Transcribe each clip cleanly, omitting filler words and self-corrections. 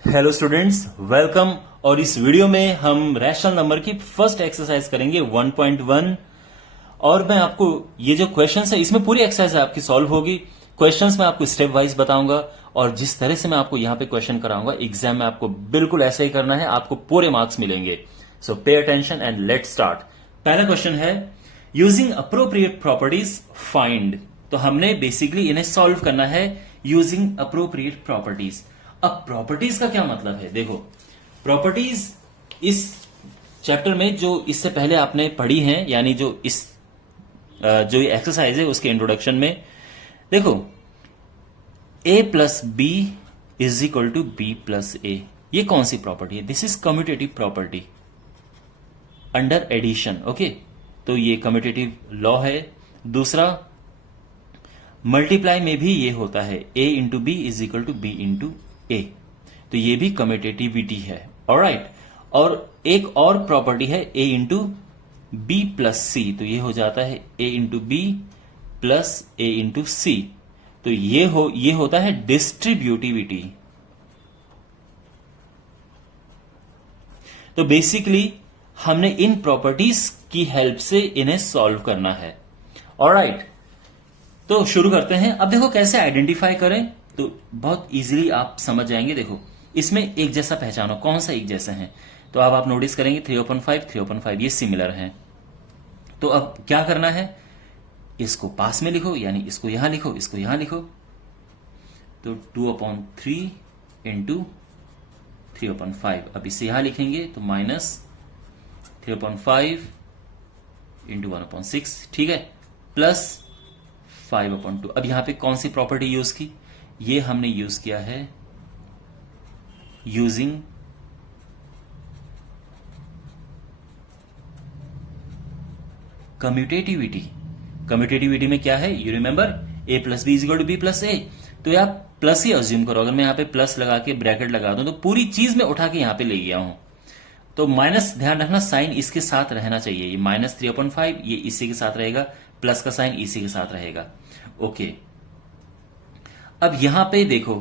Hello students, welcome. और इस video में हम रैशनल नंबर की फर्स्ट एक्सरसाइज करेंगे 1.1। और मैं आपको ये जो क्वेश्चंस है इसमें पूरी एक्सरसाइज आपकी सॉल्व होगी। क्वेश्चंस मैं आपको स्टेप वाइज बताऊंगा और जिस तरह से मैं आपको यहां पे क्वेश्चन कराऊंगा एग्जाम में आपको बिल्कुल ऐसा ही करना है, आपको पूरे मार्क्स मिलेंगे। So pay attention and let start. पहला क्वेश्चन है यूजिंग अप्रोप्रिएट प्रॉपर्टीज फाइंड। तो हमने बेसिकली इन्हें सॉल्व करना है यूजिंग अप्रोप्रिएट प्रॉपर्टीज। अब प्रॉपर्टीज का क्या मतलब है? देखो, प्रॉपर्टीज इस चैप्टर में जो इससे पहले आपने पढ़ी हैं, यानी जो ये एक्सरसाइज है उसके इंट्रोडक्शन में देखो, a plus B is equal to B plus A. ये कौन सी प्रॉपर्टी है? This is commutative property under addition. Okay, तो ये कम्यूटेटिव लॉ है। दूसरा, मल्टीप्लाई में भी ये होता है, a into B is equal to B into A, तो ये भी कम्यूटेटिविटी है। ऑलराइट, और एक और प्रॉपर्टी है a into B plus C, तो ये हो जाता है a into B plus A into C, तो ये होता है डिस्ट्रीब्यूटिविटी। तो बेसिकली हमने इन प्रॉपर्टीज की हेल्प से इन्हें सॉल्व करना है। ऑलराइट, तो शुरू करते हैं। अब देखो कैसे आइडेंटिफाई करें, तो बहुत इजीली आप समझ जाएंगे। देखो, इसमें एक जैसा पहचानो, कौन सा एक जैसा है? तो अब आप नोटिस करेंगे 3/5 3/5 ये सिमिलर हैं। तो अब क्या करना है, इसको पास में लिखो, यानी इसको यहां लिखो, इसको यहां लिखो। तो 2/3 इंटू 3/5, अब इसे यहां लिखेंगे तो माइनस 3/5 इंटू 1/6, ठीक है, प्लस 5/2। अब यहां पे कौन सी प्रॉपर्टी यूज की? ये हमने यूज किया है यूजिंग कम्यूटेटिविटी। कम्यूटेटिविटी में क्या है, you remember, A plus B is equal to B plus A. तो आप प्लस ही अज्यूम करो। अगर मैं यहां पे प्लस लगा के ब्रैकेट लगा दूं तो पूरी चीज में उठा के यहां पे ले गया हूं। तो माइनस, ध्यान रखना साइन इसके साथ रहना चाहिए। ये माइनस 3/5 ये इसी के साथ रहेगा, प्लस का साइन इसी के साथ रहेगा। ओके, अब यहां पे देखो,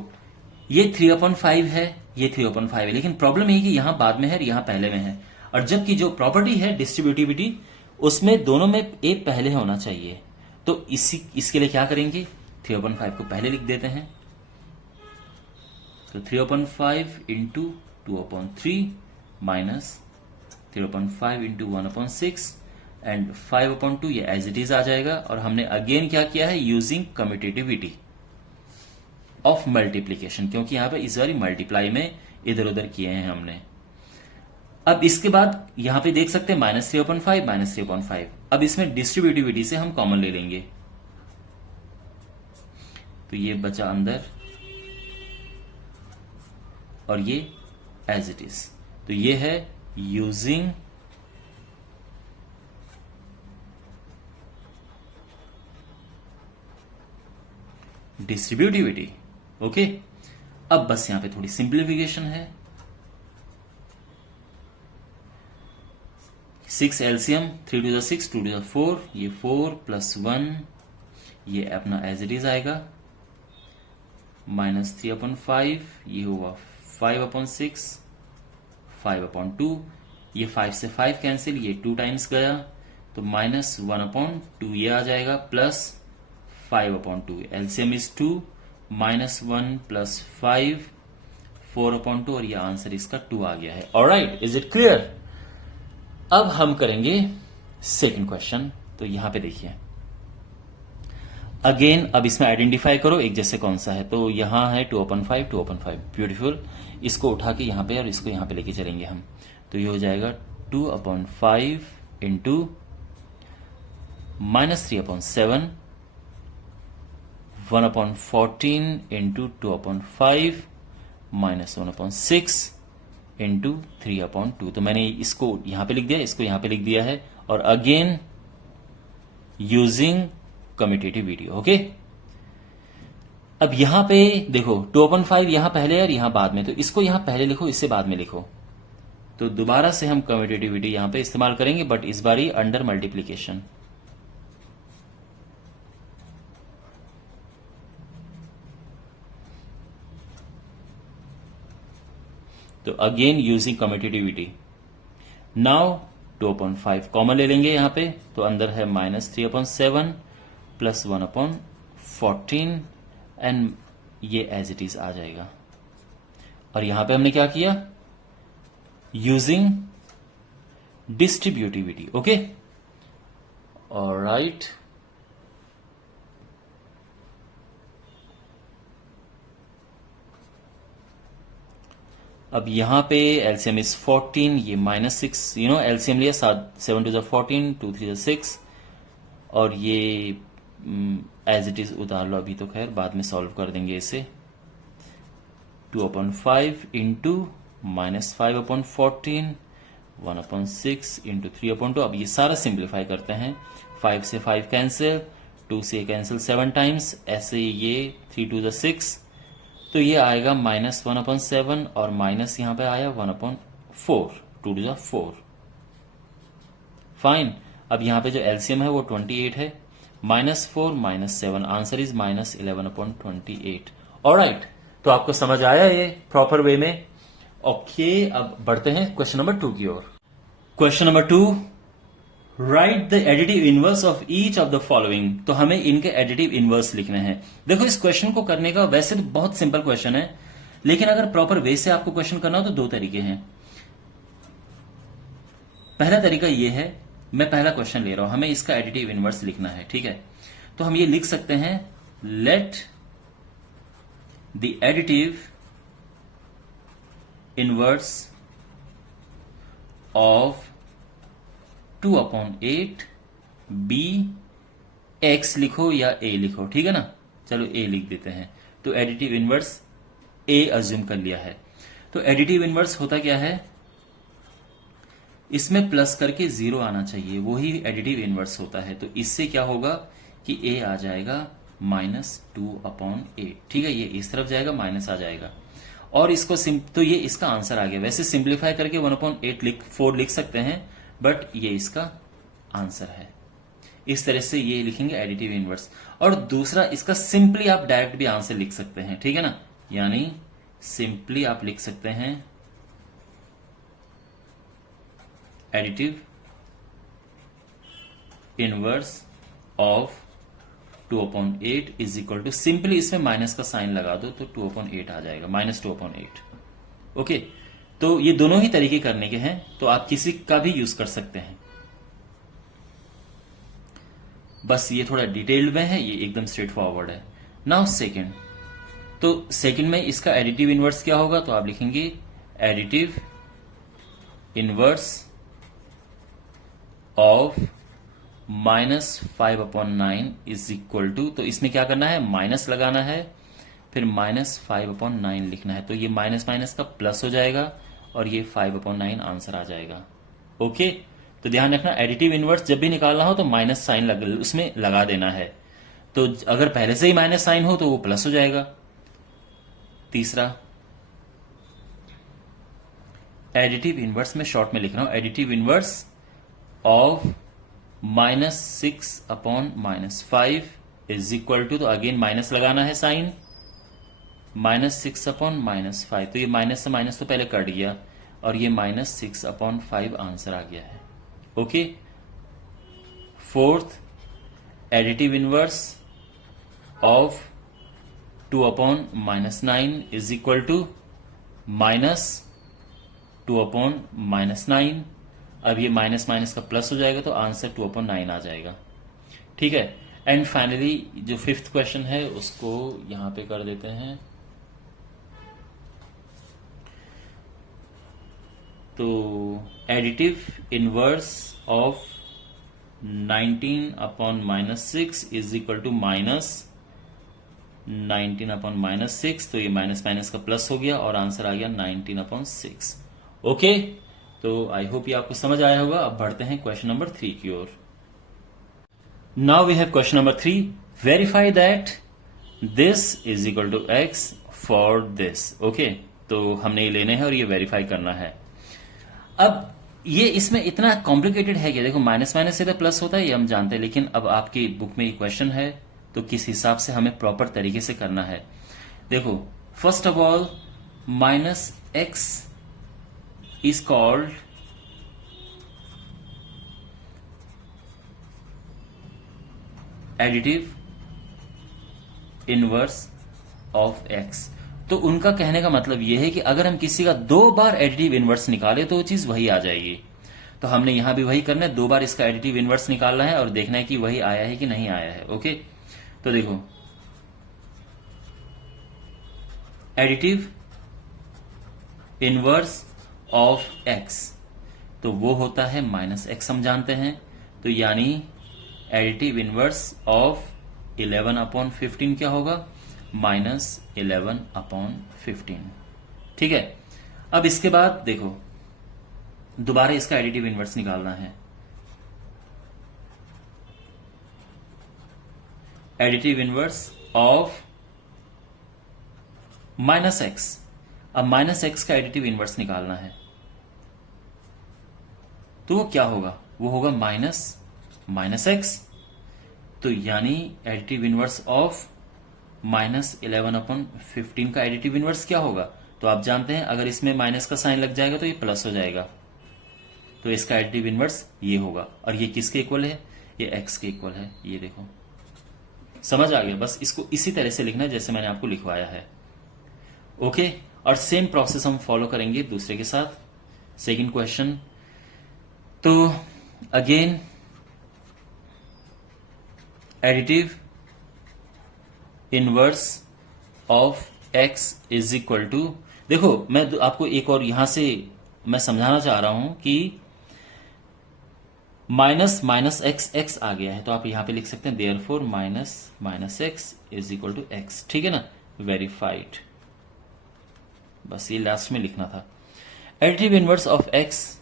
ये 3/5 है, ये 3/5 है, लेकिन प्रॉब्लम ये कि यहां बाद में है और यहां पहले में है। और जबकि जो प्रॉपर्टी है डिस्ट्रीब्यूटिविटी, उसमें दोनों में ए पहले होना चाहिए। तो इसके लिए क्या करेंगे, 3/5 को पहले लिख देते हैं। तो 3/5 इंटू 2/3 माइनस 3/5 इंटू 1/6 एंड 5/2, ये एज इट इज आ जाएगा। और हमने अगेन क्या किया है, यूजिंग कम्यूटेटिविटी ऑफ मल्टीप्लीकेशन, क्योंकि यहां पे इस बार मल्टीप्लाई में इधर उधर किए हैं हमने। अब इसके बाद यहां पे देख सकते हैं -3/5 -3/5। अब इसमें डिस्ट्रीब्यूटिविटी से हम कॉमन ले लेंगे, तो ये बचा अंदर और ये एज इट इज। तो ये है यूजिंग डिस्ट्रीब्यूटिविटी। ओके, अब बस यहां पे थोड़ी सिंप्लीफिकेशन है। 6 LCM, 3 to the 6 2 to the 4, ये 4 प्लस 1, ये अपना एज इट इज आएगा, माइनस 3/5, ये होगा 5/6, 5/2, ये 5 से 5 कैंसिल, ये 2 टाइम्स गया, तो -1/2 ये आ जाएगा, प्लस 5/2, एलसीएम इज 2, -1 प्लस 5, 4/2, और ये आंसर इसका 2 आ गया है। Alright, is it clear? अब हम करेंगे सेकंड क्वेश्चन। तो यहां पे देखिए, अगेन अब इसमें आइडेंटिफाई करो एक जैसे कौन सा है। तो यहां है 2/5 2/5, ब्यूटीफुल। इसको उठा के यहां पे और इसको यहां पे लेके चलेंगे हम, तो ये हो जाएगा 2/5 इंटू -3/7, 1/14 इंटू 2/5 -1/6 इंटू 3/2। तो मैंने इसको यहां पे लिख दिया, इसको यहां पे लिख दिया है, और अगेन यूजिंग कम्यूटेटिविटी। ओके, अब यहां पे देखो 2/5 यहां पहले और यहां बाद में, तो इसको यहां पहले लिखो, इससे बाद में लिखो। तो दोबारा से हम कम्यूटेटिविटी यहां पे इस्तेमाल करेंगे, बट इस बार ही अंडर मल्टीप्लीकेशन। तो again using commutativity. Now 2/5 common ले लेंगे यहां पे, तो अंदर है -3/7 प्लस 1/14 एंड ये एज इट इज आ जाएगा। और यहां पे हमने क्या किया, यूजिंग डिस्ट्रीब्यूटिविटी। Okay, alright. अब यहां पे एलसीएम इज 14, ये -6, एलसीएम लिया 7 2 14, 2 3 6, और ये एज इट इज उतार लो अभी, तो खैर बाद में सॉल्व कर देंगे इसे। 2/5 इंटू -5/14, 1/6 इंटू 3/2। अब ये सारा सिंप्लीफाई करते हैं, 5 से 5 कैंसिल, 2 से कैंसिल 7 टाइम्स, ऐसे ये 3 2 6, तो ये आएगा -1/7 और माइनस यहां पे आया 1/4, 2 2 4। फाइन। अब यहां पे जो एलसीएम है वो 28 है, -4 -7, आंसर इज -11/28। ऑलराइट, तो आपको समझ आया ये प्रॉपर वे में। ओके, अब बढ़ते हैं क्वेश्चन नंबर 2 की ओर। Question number 2, write the additive inverse of each of the following. तो हमें इनके एडिटिव इनवर्स लिखने हैं। देखो, इस क्वेश्चन को करने का वैसे तो बहुत सिंपल क्वेश्चन है, लेकिन अगर प्रॉपर वे से आपको क्वेश्चन करना हो तो दो तरीके हैं। पहला तरीका ये है, मैं पहला क्वेश्चन ले रहा हूं, हमें इसका एडिटिव इनवर्स लिखना है, ठीक है। तो हम ये लिख सकते हैं, let the additive inverse of 2/8 be x लिखो या ए लिखो, ठीक है ना। चलो ए लिख देते हैं। तो एडिटिव इनवर्स ए अज्यूम कर लिया है। तो एडिटिव इनवर्स होता क्या है, इसमें प्लस करके 0 आना चाहिए, वही एडिटिव इनवर्स होता है। तो इससे क्या होगा कि ए आ जाएगा -2/8, ठीक है। ये इस तरफ जाएगा, माइनस आ जाएगा, और इसको तो ये इसका आंसर आ गया। वैसे सिंप्लीफाई करके 1/8 4 लिख सकते हैं, बट ये इसका आंसर है। इस तरह से ये लिखेंगे एडिटिव इनवर्स। और दूसरा, इसका सिंपली आप डायरेक्ट भी आंसर लिख सकते हैं, ठीक है ना। यानी सिंपली आप लिख सकते हैं additive inverse of 2/8 is equal to, simply इसमें माइनस का साइन लगा दो तो 2/8 आ जाएगा, -2/8। ओके, तो ये दोनों ही तरीके करने के हैं, तो आप किसी का भी यूज कर सकते हैं। बस ये थोड़ा डिटेल्ड में है, ये एकदम स्ट्रेट फॉरवर्ड है। नाउ सेकंड, तो सेकंड में इसका एडिटिव इनवर्स क्या होगा, तो आप लिखेंगे additive inverse of -5/9 is equal to, तो इसमें क्या करना है, माइनस लगाना है, फिर -5/9 लिखना है। तो ये माइनस माइनस का प्लस हो जाएगा और ये 5/9 आंसर आ जाएगा। ओके, तो ध्यान रखना, एडिटिव इनवर्स जब भी निकालना हो तो माइनस साइन उसमें लगा देना है। तो अगर पहले से ही माइनस साइन हो तो वो प्लस हो जाएगा। तीसरा, एडिटिव इनवर्स में शॉर्ट में लिख रहा हूं, additive inverse of -6/-5 is equal to, तो अगेन माइनस लगाना है साइन, -6/-5। तो ये माइनस से माइनस तो पहले कट गया और ये -6/5 आंसर आ गया है। Okay, fourth, additive inverse of 2/-9 is equal to -2/-9। अब ये माइनस माइनस का प्लस हो जाएगा तो आंसर 2/9 आ जाएगा, ठीक है। एंड फाइनली जो फिफ्थ क्वेश्चन है उसको यहां पे कर देते हैं। तो additive inverse of 19/-6 is equal to -19/-6। तो ये माइनस माइनस का प्लस हो गया और आंसर आ गया 19/6। ओके, तो आई होप ये आपको समझ आया होगा। अब बढ़ते हैं क्वेश्चन नंबर 3 की ओर। Now we have question number 3, verify that this is equal to x for this. Okay, तो हमने ये लेने हैं और ये वेरीफाई करना है। अब ये इसमें इतना कॉम्प्लिकेटेड है कि देखो, माइनस माइनस से तो प्लस होता है, ये हम जानते हैं, लेकिन अब आपकी बुक में ये क्वेश्चन है तो किस हिसाब से हमें प्रॉपर तरीके से करना है। देखो, first of all -x is called additive inverse of x. तो उनका कहने का मतलब यह है कि अगर हम किसी का 2 बार एडिटिव इनवर्स निकाले तो वो चीज वही आ जाएगी। तो हमने यहां भी वही करना है, 2 बार इसका एडिटिव इनवर्स निकालना है और देखना है कि वही आया है कि नहीं आया है। ओके, तो देखो एडिटिव इनवर्स ऑफ एक्स, तो वो होता है -x, हम जानते हैं। तो यानी एडिटिव इनवर्स ऑफ 11/15 क्या होगा? -11/15। ठीक है, अब इसके बाद देखो दोबारा इसका एडिटिव इनवर्स निकालना है। एडिटिव इनवर्स ऑफ -x, अब -x का एडिटिव इनवर्स निकालना है तो वो क्या होगा? वो होगा -x। तो यानी एडिटिव इनवर्स ऑफ -11/15 का एडिटिव इनवर्स क्या होगा? तो आप जानते हैं अगर इसमें माइनस का साइन लग जाएगा तो ये प्लस हो जाएगा, तो इसका एडिटिव इनवर्स ये होगा। और ये किसके इक्वल है? ये x के इक्वल है। ये देखो, समझ आ गया? बस इसको इसी तरह से लिखना है जैसे मैंने आपको लिखवाया है। ओके, और सेम प्रोसेस हम फॉलो करेंगे दूसरे के साथ। सेकंड क्वेश्चन, तो again additive inverse of x is equal to, देखो मैं आपको एक और यहां से मैं समझाना चाह रहा हूं कि -x आ गया है, तो आप यहां पे लिख सकते हैं therefore -x is equal to x। ठीक है ना, वेरीफाइड, बस ये लास्ट में लिखना था। एडिटिव इनवर्स ऑफ x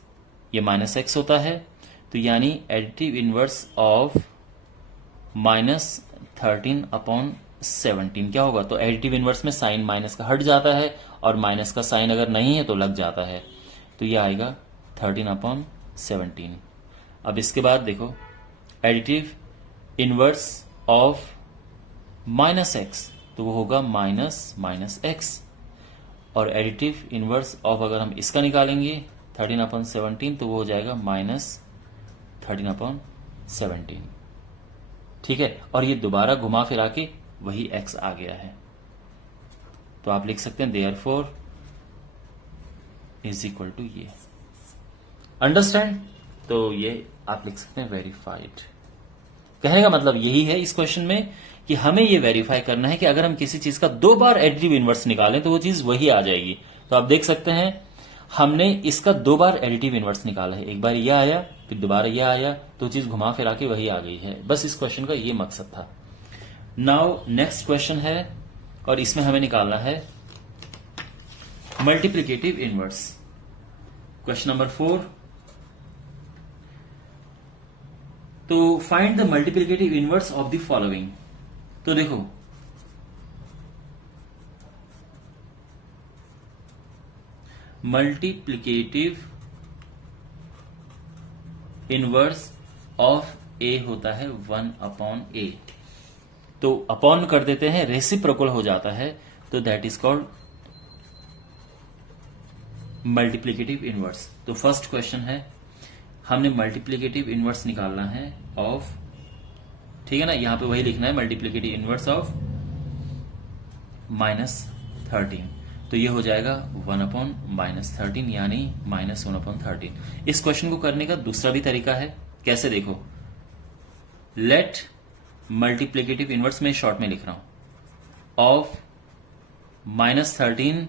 ये -x होता है, तो यानी एडिटिव इनवर्स ऑफ -13/17 क्या होगा? तो एडिटिव इनवर्स में साइन माइनस का हट जाता है और माइनस का साइन अगर नहीं है तो लग जाता है, तो ये आएगा 13/17। अब इसके बाद देखो एडिटिव इनवर्स ऑफ -x, तो वो होगा -x। और एडिटिव इनवर्स ऑफ अगर हम इसका निकालेंगे 13/17 तो वो हो जाएगा -13/17। ठीक है, और ये दोबारा घुमा फिरा के वही x आ गया है, तो आप लिख सकते हैं देयरफॉर इज इक्वल टू ये। अंडरस्टैंड? तो ये आप लिख सकते हैं वेरीफाइड। कहने का मतलब यही है इस क्वेश्चन में कि हमें ये वेरीफाई करना है कि अगर हम किसी चीज का 2 बार एडिटिव इनवर्स निकालें तो वो चीज वही आ जाएगी। तो आप देख सकते हैं हमने इसका 2 बार एडिटिव इनवर्स निकाला है, एक बार यह आया फिर दोबारा यह आया, तो चीज घुमा फिरा के वही आ गई है। बस इस क्वेश्चन का ये मकसद था। नाउ नेक्स्ट क्वेश्चन है और इसमें हमें निकालना है मल्टीप्लिकेटिव इनवर्स। क्वेश्चन नंबर 4, तो find the multiplicative inverse of the following. तो देखो मल्टीप्लिकेटिव इनवर्स ऑफ ए होता है 1/a, तो अपॉन कर देते हैं, रेसिप्रोकल हो जाता है, तो that is called multiplicative inverse. तो फर्स्ट क्वेश्चन है, हमने मल्टीप्लिकेटिव इनवर्स निकालना है ऑफ, ठीक है ना, यहां पे वही लिखना है मल्टीप्लिकेटिव इनवर्स ऑफ -13, तो ये हो जाएगा 1/-13 यानी -1/13। इस क्वेश्चन को करने का दूसरा भी तरीका है, कैसे देखो, लेट मल्टीप्लिकेटिव इनवर्स में शॉर्ट में लिख रहा हूं ऑफ -13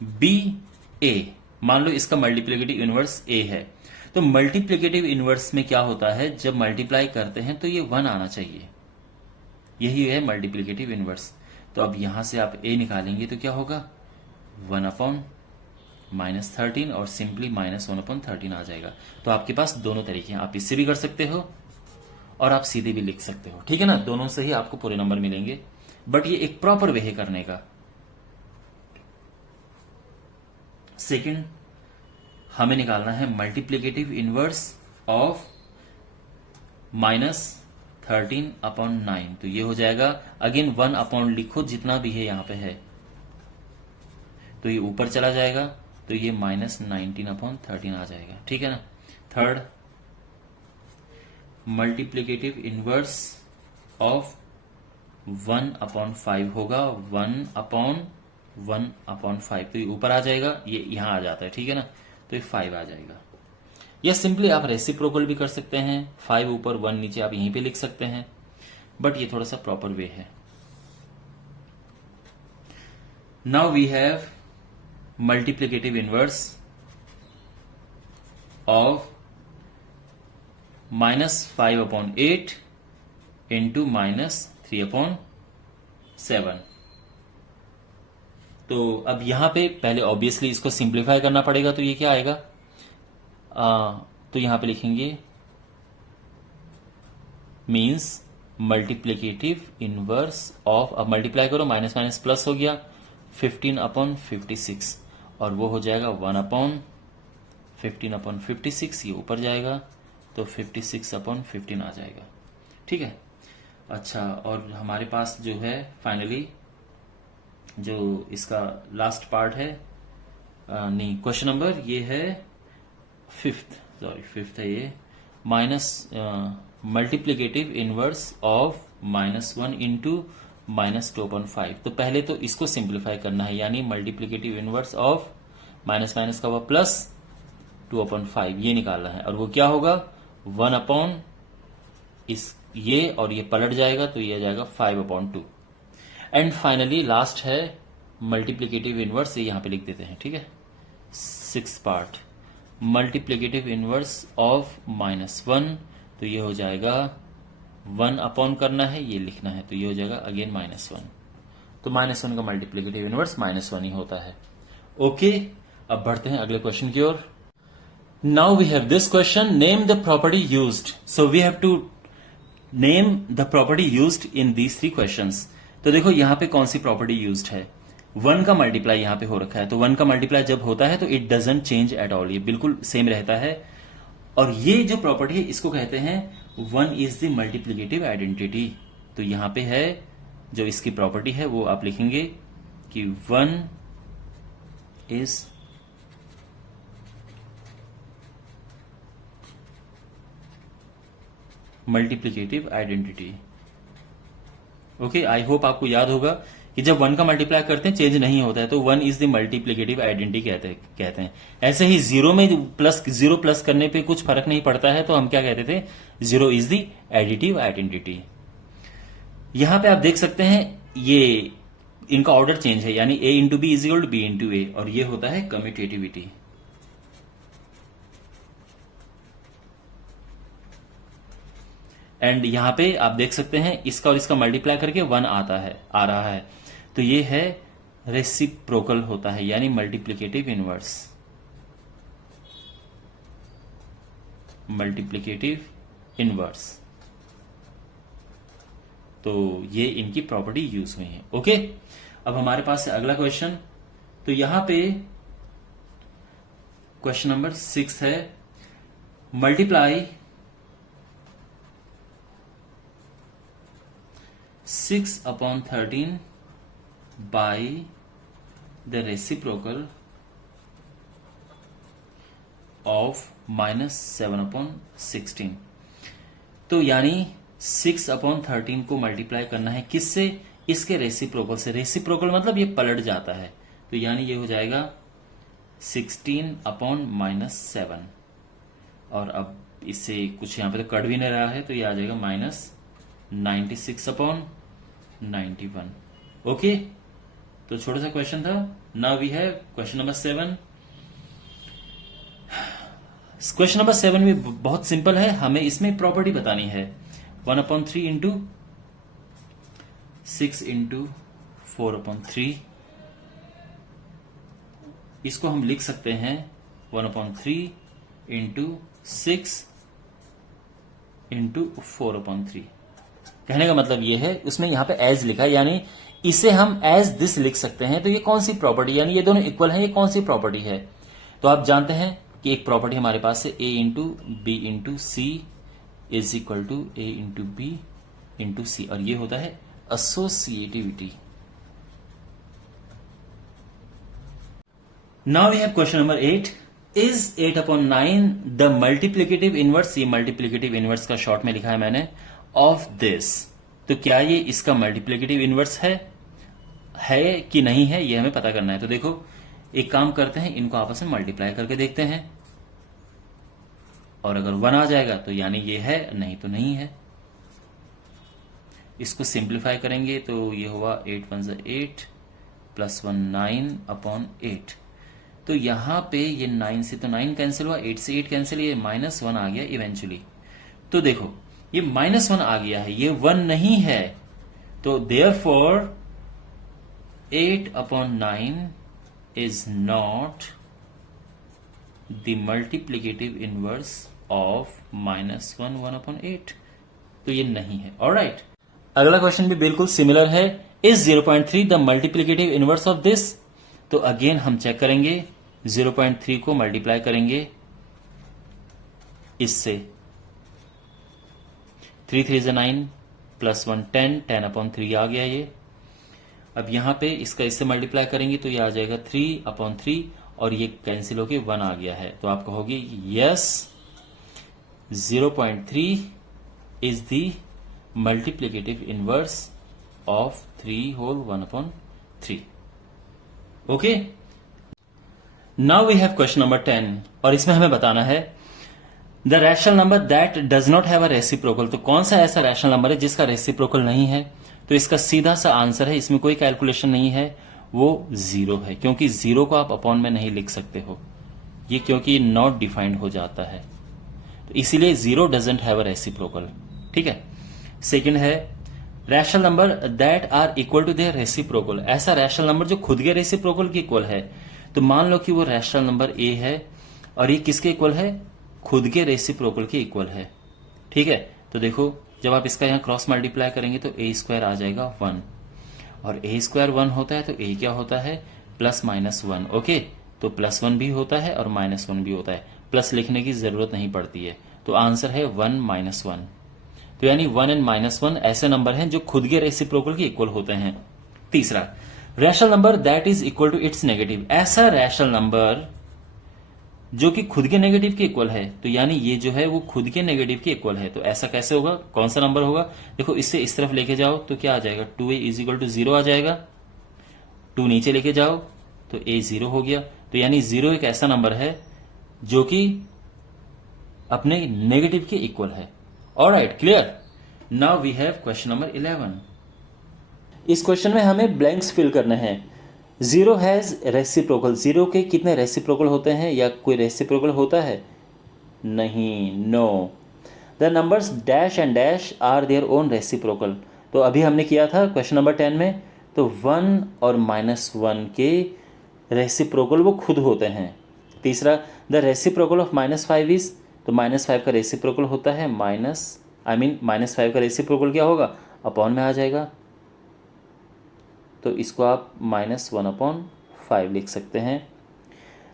बी ए, मान लो इसका मल्टीप्लिकेटिव इनवर्स ए है, तो मल्टीप्लिकेटिव इनवर्स में क्या होता है, जब मल्टीप्लाई करते हैं तो ये 1 आना चाहिए, यही है मल्टीप्लिकेटिव इनवर्स। तो अब यहां से आप ए निकालेंगे तो क्या होगा 1/-13 और सिंपली -1/13 आ जाएगा। तो आपके पास दोनों तरीके हैं, आप इससे भी कर सकते हो और आप सीधे भी लिख सकते हो, ठीक है ना, दोनों से ही आपको पूरे नंबर मिलेंगे, बट ये एक प्रॉपर वे है करने का। सेकंड, हमें निकालना है मल्टीप्लिकेटिव इनवर्स ऑफ -13/9, तो ये हो जाएगा अगेन 1 लिखो जितना भी है यहां पे है, तो ये ऊपर चला जाएगा, तो तो ये -19/13 आ जाएगा, ठीक है ना। थर्ड, मल्टीप्लिकेटिव इनवर्स ऑफ 1/5 होगा 1/1/5, तो ये ऊपर आ जाएगा, ये यहां आ जाता है, ठीक है ना, तो ये 5 आ जाएगा। या सिंपली आप रेसिप्रोकल भी कर सकते हैं, 5 ऊपर 1 नीचे आप यहीं पे लिख सकते हैं, बट ये थोड़ा सा प्रॉपर वे है। Now we have multiplicative inverse of -5/8 into -3/7। तो अब यहां पे पहले ऑब्वियसली इसको सिंप्लीफाई करना पड़ेगा, तो ये क्या आएगा, तो यहां पे लिखेंगे मीन्स मल्टीप्लिकेटिव इनवर्स ऑफ, अब मल्टीप्लाई करो, माइनस माइनस प्लस हो गया, 15/56 और वो हो जाएगा 1/15/56, ये ऊपर जाएगा तो 56/15 आ जाएगा, ठीक है। अच्छा, और हमारे पास जो है फाइनली जो इसका लास्ट पार्ट है, नहीं क्वेश्चन नंबर ये है फिफ्थ है ये, minus multiplicative inverse of -1 into -2/5। तो पहले तो इसको सिंप्लीफाई करना है, यानी multiplicative inverse of minus minus का हुआ प्लस 2/5, ये निकालना है, और वो क्या होगा 1/, इस ये और ये पलट जाएगा तो ये आ जाएगा 5/2। एंड फाइनली लास्ट है मल्टीप्लिकेटिव इनवर्स, ये यहां पे लिख देते हैं, ठीक है। 6th part, multiplicative inverse of -1, तो ये हो जाएगा 1/, करना है, ये लिखना है, तो ये हो जाएगा अगेन -1। तो -1 का मल्टीप्लिकेटिव इनवर्स -1 ही होता है। ओके, अब बढ़ते हैं अगले क्वेश्चन की ओर। Now we have this question, name the property used. So we have to name the property used in these 3 questions. तो देखो यहां पे कौन सी प्रॉपर्टी यूज्ड है, 1 का मल्टीप्लाई यहां पे हो रखा है, तो 1 का मल्टीप्लाई जब होता है तो it doesn't change at all, ये बिल्कुल सेम रहता है। और ये जो प्रॉपर्टी है इसको कहते हैं 1 इज द मल्टीप्लिकेटिव आइडेंटिटी। तो यहां पे है जो इसकी प्रॉपर्टी है वो आप लिखेंगे कि 1 is multiplicative identity. Okay, I hope आपको याद होगा कि जब 1 का मल्टीप्लाई करते हैं चेंज नहीं होता है तो 1 इज द मल्टीप्लिकेटिव आइडेंटिटी कहते हैं। ऐसे ही 0 में जीरो प्लस करने पे कुछ फर्क नहीं पड़ता है, तो हम क्या कहते थे, 0 इज द एडिटिव आइडेंटिटी। यहां पे आप देख सकते हैं ये इनका ऑर्डर चेंज है, यानी a into B is equal to B into A, और ये होता है कम्यूटेटिविटी। एंड यहां पे आप देख सकते हैं इसका और इसका मल्टीप्लाई करके 1 आ रहा है, तो ये है रेसिप्रोकल होता है, यानी मल्टीप्लिकेटिव इनवर्स। मल्टीप्लिकेटिव इनवर्स, तो ये इनकी प्रॉपर्टी यूज हुई है। ओके, अब हमारे पास है अगला क्वेश्चन। तो यहां पे क्वेश्चन नंबर 6 है, multiply 6/13 by the reciprocal of -7/16। तो यानी 6/13 को मल्टीप्लाई करना है किससे, इसके रेसिप्रोकल से। रेसिप्रोकल मतलब ये पलट जाता है, तो यानी ये हो जाएगा 16/-7, और अब इससे कुछ यहां पे तो कट भी नहीं रहा है, तो ये आ जाएगा -96/91। ओके, तो छोटा सा क्वेश्चन था। Now we have question number 7। Question number 7 भी बहुत सिंपल है, हमें इसमें प्रॉपर्टी बतानी है। 1/3 इंटू 6 इंटू 4/3, इसको हम लिख सकते हैं 1/3 इंटू 6 इंटू 4/3। कहने का मतलब ये है, उसमें यहां पे एज लिखा है, यानी इसे हम एज दिस लिख सकते हैं। तो ये कौन सी प्रॉपर्टी, यानी ये दोनों इक्वल हैं, ये कौन सी प्रॉपर्टी है। तो आप जानते हैं कि एक प्रॉपर्टी हमारे पास है, a into B into C is equal to a into B into C, और ये होता है associativity. Now we have question number 8. Is 8/9 the multiplicative inverse, ये मल्टीप्लिकेटिव इनवर्स का शॉर्ट में लिखा है मैंने, ऑफ दिस. तो क्या ये इसका मल्टीप्लिकेटिव इनवर्स है कि नहीं है, ये हमें पता करना है. तो देखो एक काम करते हैं, इनको आपस में मल्टीप्लाई करके देखते हैं, और अगर 1 आ जाएगा तो यानी ये है, नहीं तो नहीं है. इसको सिंप्लीफाई करेंगे तो ये हुआ 8 1 8 प्लस 1 9/8. तो यहां पे ये 9 से तो 9 कैंसिल हुआ, 8 से 8 कैंसिल, ये -1 आ गया इवेंचुअली. तो देखो ये -1 आ गया है, ये 1 नहीं है. तो therefore 8/9 is not the multiplicative inverse of -1 1/8. तो ये नहीं है. ऑलराइट. अगला क्वेश्चन भी बिल्कुल सिमिलर है. Is 0.3 the multiplicative inverse of this. तो अगेन हम चेक करेंगे, 0.3 को मल्टीप्लाई करेंगे इससे. 3 3 9 प्लस 1 10, 10/3 आ गया ये. अब यहां पे इसका इससे मल्टीप्लाई करेंगे तो ये आ जाएगा 3/3, और ये कैंसिल होके 1 आ गया है. तो आप कहोगे yes, 0.3 is the multiplicative inverse of 3 whole 1/3. Okay. Now we have question number 10, और इसमें हमें बताना है the rational number that does not have a reciprocal. तो कौन सा ऐसा रैशनल नंबर है जिसका रेसिप्रोकल नहीं है. तो इसका सीधा सा आंसर है, इसमें कोई कैलकुलेशन नहीं है, वो 0 है. क्योंकि 0 को आप अपॉन में नहीं लिख सकते हो, ये क्योंकि नॉट डिफाइंड हो जाता है. तो इसीलिए 0 डजेंट हैव अ रेसिप्रोकल. ठीक है. सेकंड है rational number that are equal to their reciprocal. ऐसा रैशनल नंबर जो खुद के रेसिप्रोकल के इक्वल है. तो मान लो कि वो रैशनल नंबर ए है, और ये किसके इक्वल है, खुद के रेसिप्रोकल के इक्वल है. ठीक है. तो देखो जब आप इसका यहां क्रॉस मल्टीप्लाई करेंगे तो a² आ जाएगा 1, और a² 1 होता है तो a क्या होता है, +-1. ओके. तो +1 भी होता है और -1 भी होता है, प्लस लिखने की जरूरत नहीं पड़ती है. तो आंसर है 1 -1. तो यानी 1 एंड -1 ऐसे नंबर हैं जो खुद के रेसिप्रोकल के इक्वल होते हैं. तीसरा, rational number that is equal to its negative. ऐसा रैशनल नंबर जो कि खुद के नेगेटिव के इक्वल है. तो यानी ये जो है वो खुद के नेगेटिव के इक्वल है. तो ऐसा कैसे होगा, कौन सा नंबर होगा. देखो इससे इस तरफ लेके जाओ तो क्या आ जाएगा, 2a = 0 आ जाएगा. 2 नीचे लेके जाओ तो a 0 हो गया. तो यानी 0 एक ऐसा नंबर है जो कि अपने नेगेटिव के इक्वल है. Alright, clear. Now we have question number 11. इस क्वेश्चन में हमें ब्लैंक्स फिल करने हैं. 0 हैज रेसिप्रोकल. 0 के कितने रेसिप्रोकल होते हैं, या कोई रेसिप्रोकल होता है, नहीं, no. The numbers dash and dash are their own reciprocal. तो अभी हमने किया था क्वेश्चन नंबर 10 में. तो 1 और -1 के रेसिप्रोकल वो खुद होते हैं. तीसरा, द रेसिप्रोकल ऑफ -5 इज. तो -5 का रेसिप्रोकल होता है -5 का रेसिप्रोकल क्या होगा, अपॉन में आ जाएगा. तो इसको आप -1/5 लिख सकते हैं.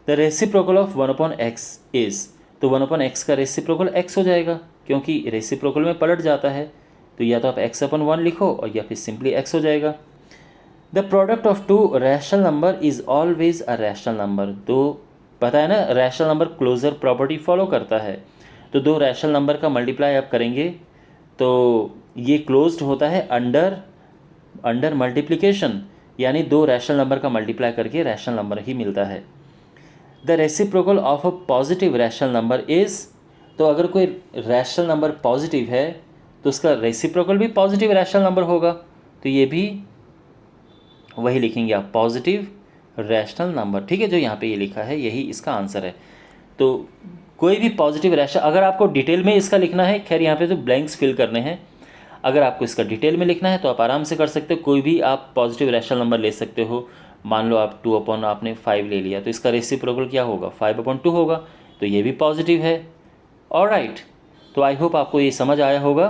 The reciprocal of 1/x is. तो 1/x का रेसिप्रोकल x हो जाएगा, क्योंकि रेसिप्रोकल में पलट जाता है. तो या तो आप x/1 लिखो, और या फिर सिंपली x हो जाएगा. The product of 2 rational number is always a rational number. तो पता है ना, rational number closure property follow करता है. तो 2 रैशनल नंबर का मल्टीप्लाई आप करेंगे तो ये क्लोज्ड होता है अंडर मल्टीप्लिकेशन. यानी 2 रैशनल नंबर का मल्टीप्लाई करके रैशनल नंबर ही मिलता है. The reciprocal of a positive rational number is. तो अगर कोई रैशनल नंबर पॉजिटिव है तो उसका रेसिप्रोकल भी पॉजिटिव रैशनल नंबर होगा. तो ये भी वही लिखेंगे आप, पॉजिटिव रैशनल नंबर. ठीक है, जो यहाँ पे ये लिखा है यही इसका आंसर है. तो कोई भी पॉजिटिव रैशनल, अगर आपको डिटेल में इसका लिखना है, खैर यहाँ पे तो ब्लैंक्स फिल करने हैं. अगर आपको इसका डिटेल में लिखना है तो आप आराम से कर सकते हो. कोई भी आप पॉजिटिव रैशनल नंबर ले सकते हो. मान लो आप 2/5 ले लिया, तो इसका रेसिप्रोकल क्या होगा, 5/2 होगा. तो ये भी पॉजिटिव है. ऑलराइट. तो आई होप आपको ये समझ आया होगा.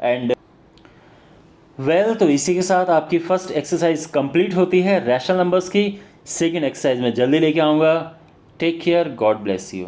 एंड वेल, तो इसी के साथ आपकी फर्स्ट एक्सरसाइज कंप्लीट होती है रैशनल नंबर्स की. सेकेंड एक्सरसाइज में जल्दी लेके आऊँगा. Take care, god bless you.